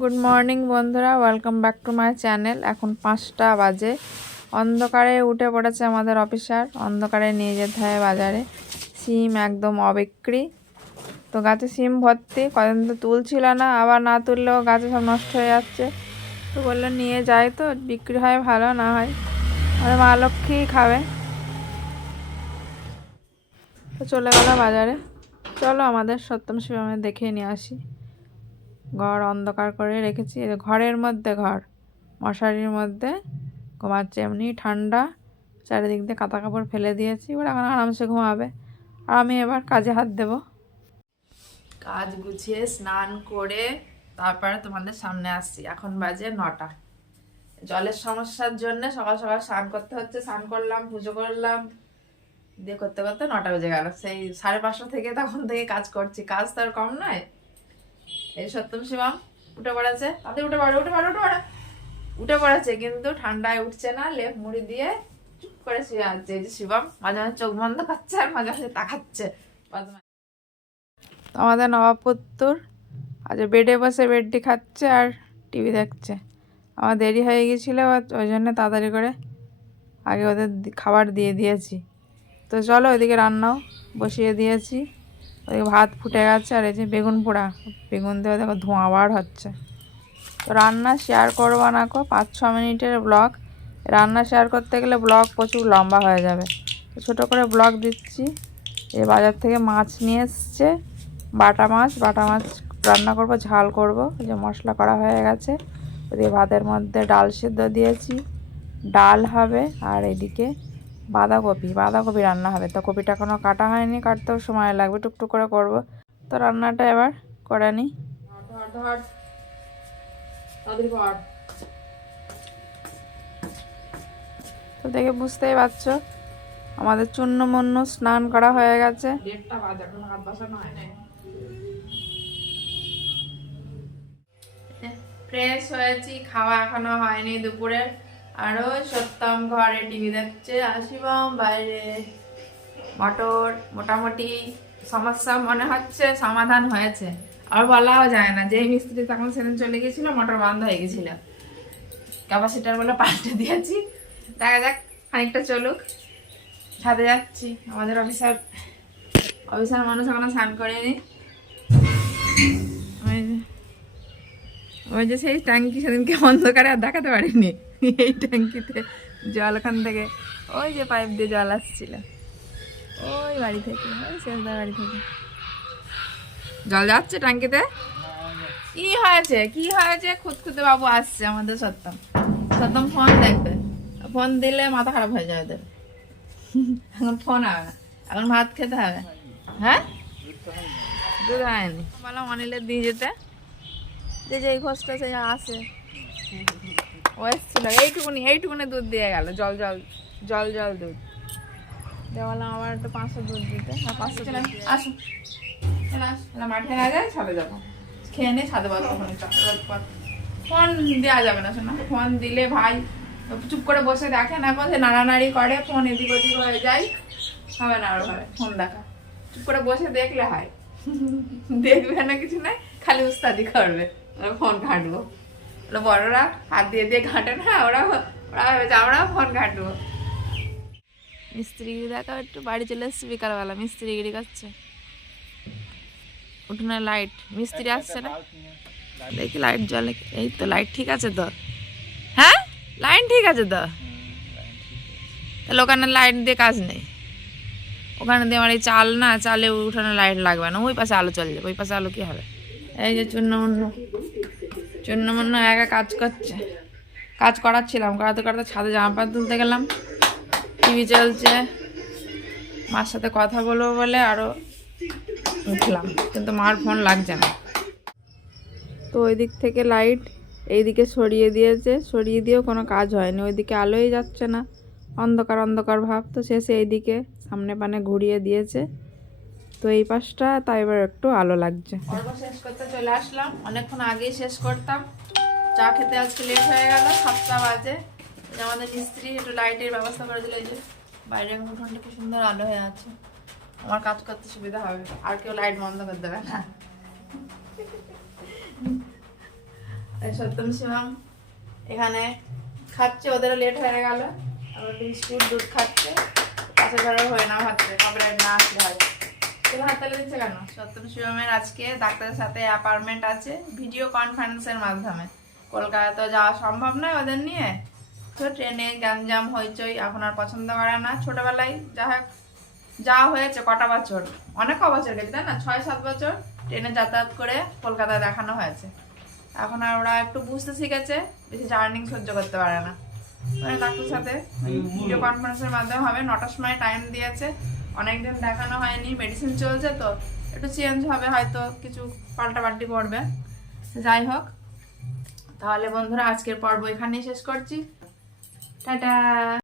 Good morning বন্ধুরা, welcome back to my channel. এখন 5টা বাজে। অন্ধকারে উঠে পড়েছে আমাদের অফিসার। অন্ধকারে নিয়ে যেতে হয় বাজারে। সিম একদম অবিক্রি, তো গাছে সিম ভর্তি। কদিন তো তুলছিল না, আবার না তুললেও গাছে সব নষ্ট হয়ে যাচ্ছে। তো বললো নিয়ে যায়, তো বিক্রি হয় ভালো, না হয় আমাদের মা লক্ষ্মী খাবে। তো চলে গেল বাজারে। চলো আমাদের সত্যম শিবমে দেখে নিয়ে আসি। ঘর অন্ধকার করে রেখেছি, ঘরের মধ্যে ঘর মশারির মধ্যে ঘুমাচ্ছে। এমনি ঠান্ডা, চারিদিক দিয়ে কাঁথা কাপড় ফেলে দিয়েছি। এবার এখন আরামসে ঘুমাবে, আর আমি এবার কাজে হাত দেব। কাজ গুছিয়ে স্নান করে তারপরে তোমাদের সামনে আসছি। এখন বাজে 9টা। জলের সমস্যার জন্য সকাল সকাল স্নান করতে হচ্ছে। স্নান করলাম, পুজো করলাম, দিয়ে করতে করতে 9টা বেজে গেল। সেই 5:30 থেকে তখন থেকে কাজ করছি। কাজ তো আর কম নয়। এই সত্যম শিবম উঠে পড়েছে, তাতে উঠে পড়ে উঠে পড়ে উঠে পড়ে উঠে পড়েছে, কিন্তু ঠান্ডায় উঠছে না। লেপ মুড়ি দিয়ে চুপ করে শুয়ে আছে। এই যে শিবম মাঝে মাঝে চোখ বন্ধ করছে আর মাঝে মাঝে তাকাচ্ছে। আমাদের নবাবপুত্তর আজ বেডে বসে বেডটি খাচ্ছে আর টিভি দেখছে। আমার দেরি হয়ে গেছিলো, ওই জন্য তাড়াতাড়ি করে আগে ওদের খাবার দিয়ে দিয়েছি। তো চলো ওইদিকে রান্নাও বসিয়ে দিয়েছি। ওই ভাত ফুটে গেছে, আর এই যে বেগুন পোড়া, বেগুন দিয়ে দেখো ধোঁয়া বার হচ্ছে। তো রান্না শেয়ার করবো না কো, 5-6 মিনিটের ব্লগ। রান্না শেয়ার করতে গেলে ব্লগ প্রচুর লম্বা হয়ে যাবে, তো ছোটো করে ব্লগ দিচ্ছি। এই বাজার থেকে মাছ নিয়ে এসছে, বাটা মাছ রান্না করব, ঝাল করব। যে মশলা করা হয়ে গেছে, ওদিকে ভাতের মধ্যে ডাল সিদ্ধ দিয়েছি, ডাল হবে। আর এদিকে বাঁধাকপি রান্না হবে। তো কপিটা এখনও কাটা হয়নি, কাটতেও সময় লাগবে, টুকটুক করে করব। তো রান্নাটা এবার করে নিই। তো দেখে বুঝতেই পারছো আমাদের চূর্ণ মন্য স্নান করা হয়ে গেছে। ফ্রেশ হয়েছি, খাওয়া এখনো হয়নি দুপুরে। আরো সত্যম ঘরে টিভি দেখছে, শিবম বাইরে। মটর মোটামুটি সমস্যা মনে হচ্ছে সমাধান হয়েছে, আর বলাও যায় না। যে মিস্ত্রি তখন সেদিন চলে গেছিল, মোটর বন্ধ হয়ে গেছিল, ক্যাপাসিটার বলে পাল্টে দিয়েছি। দেখা যাক, খানিকটা চলুক। ছাদে যাচ্ছি। আমাদের অফিসার মানুষ এখনো স্নান করেনি। ওই যে সেই ট্যাঙ্কি সেদিনকে অন্ধকারে আর দেখাতে পারিনি, এই ট্যাঙ্কিতে জল ওখান থেকে ওই যে পাইপ দিয়ে জল আসছিল, ওই বাড়ি থেকে, ওই শেষদার বাড়ি থেকে জল যাচ্ছে ট্যাঙ্কিতে। কি হয়েছে খুঁতখুঁতে বাবু আসছে আমাদের সত্যম ফোন দেখবে। ফোন দিলে মাথা খারাপ হয়ে যায় ওদের। এখন ফোন হবে না, এখন ভাত খেতে হবে। হ্যাঁ, দুধ হয়নি, বললাম অনিলের দিয়ে যেতে। যে এই খোঁজটা সে আসে, ও এসছিল, এইটুকুনি দুধ দিয়ে গেল। জল দুধ দিয়ে বললাম আবার একটু 500 দুধ দিতে। আর 500 আসুন, মাঠে না যায়, ছাদে যাবো, খেয়ে নিয়ে ছাদে বসবো। ফোন দেওয়া যাবে না, শোনা। ফোন দিলে ভাই চুপ করে বসে দেখে না, সে নাড়ানাড়ি করে, ফোন এদিক ওদিক হয়ে যায়, হবে না আর ঘরে ফোন দেখা। চুপ করে বসে দেখলে হয়, দেখবে না কিছু নাই, খালি উস্তাদি করবে, ফোন ঘাঁটবো। বড়রা হাত দিয়ে দিয়ে ঘাঁটে না, ওরা ভেবেছে আমরা ফোন ঘাঁটবো। মিস্ত্রিগিরি দেখা, একটু বাড়ি চলে এসছে বিকালবেলা, মিস্ত্রিগিরি করছে। উঠোনে লাইট, মিস্ত্রি আসছে না, দেখি লাইট জ্বলে। এই তো লাইট ঠিক আছে তো, হ্যাঁ লাইন ঠিক আছে তো। তাহলে ওখানে লাইট দিয়ে কাজ নেই, ওখানে দিয়ে আমার এই চালে উঠানে লাইট লাগবে না। ওই পাশে আলো চলে যাবে, ওই পাশে আলো কি হবে। এই যে চূর্ণমূর্ণ একা কাজ করছে। কাজ করাচ্ছিলাম, করাতে ছাদে জামা প্যান্ট তুলতে গেলাম, টিভি চলছে, মার সাথে কথা বলবো বলে আরো উঠলাম, কিন্তু মার ফোন লাগছে না। তো ওই দিক থেকে লাইট এইদিকে সরিয়ে দিয়েছে, সরিয়ে দিয়েও কোনো কাজ হয়নি। ওইদিকে আলোই যাচ্ছে না, অন্ধকার ভাব। তো শেষে এইদিকে সামনে পানে ঘুরিয়ে দিয়েছে, তো এই পাশটা তাই এবার একটু আলো লাগছে। পর্ব শেষ করতে চলে আসলাম, অনেকক্ষণ আগেই শেষ করতাম। চা খেতে আজকে লেট হয়ে গেল, 7টা বাজে। আমাদের মিস্ত্রি একটু লাইটের ব্যবস্থা করে দিলে, যে বাইরের উঠোনটা কি সুন্দর আলো হয়ে আছে, আমার কাজ করতে সুবিধা হবে, আর কেউ লাইট বন্ধ করে দেবে না। সত্যম শিবম এখানে খাচ্ছে, ওদেরও লেট হয়ে গেল। আবার বিস্কুট দুধ খাচ্ছে, পাশে ঘরে হয়ে না হচ্ছে, কপিরাইট না আসলে হয়। তুমি হাত তালে দিচ্ছে কেন? সত্যম শিবমের আজকে ডাক্তারের সাথে অ্যাপয়েন্টমেন্ট আছে ভিডিও কনফারেন্সের মাধ্যমে। কলকাতা তো যাওয়া সম্ভব নয় ওদের নিয়ে, তো ট্রেনে গ্যাঞ্জাম হইচই এখন আর পছন্দ করে না। ছোটবেলায় যা হোক যাওয়া হয়েছে, কটা বছর, অনেক বছর গেছে তাই না, 6-7 বছর ট্রেনে যাতায়াত করে কলকাতায় দেখানো হয়েছে। এখন আর ওরা একটু বুঝতে শিখেছে, বেশি জার্নি সহ্য করতে পারে না। মানে ডাক্তারের সাথে ভিডিও কনফারেন্সের মাধ্যমে হবে, 9টার সময় টাইম দিয়েছে। অনেকদিন দেখানো হয়নি, মেডিসিন চলছে তো একটু চেঞ্জ হবে, হয়তো কিছু পাল্টাপাল্টি পড়বে। যাই হোক, তাহলে বন্ধুরা আজকের পর্ব এখানেই শেষ করছি। টাটা।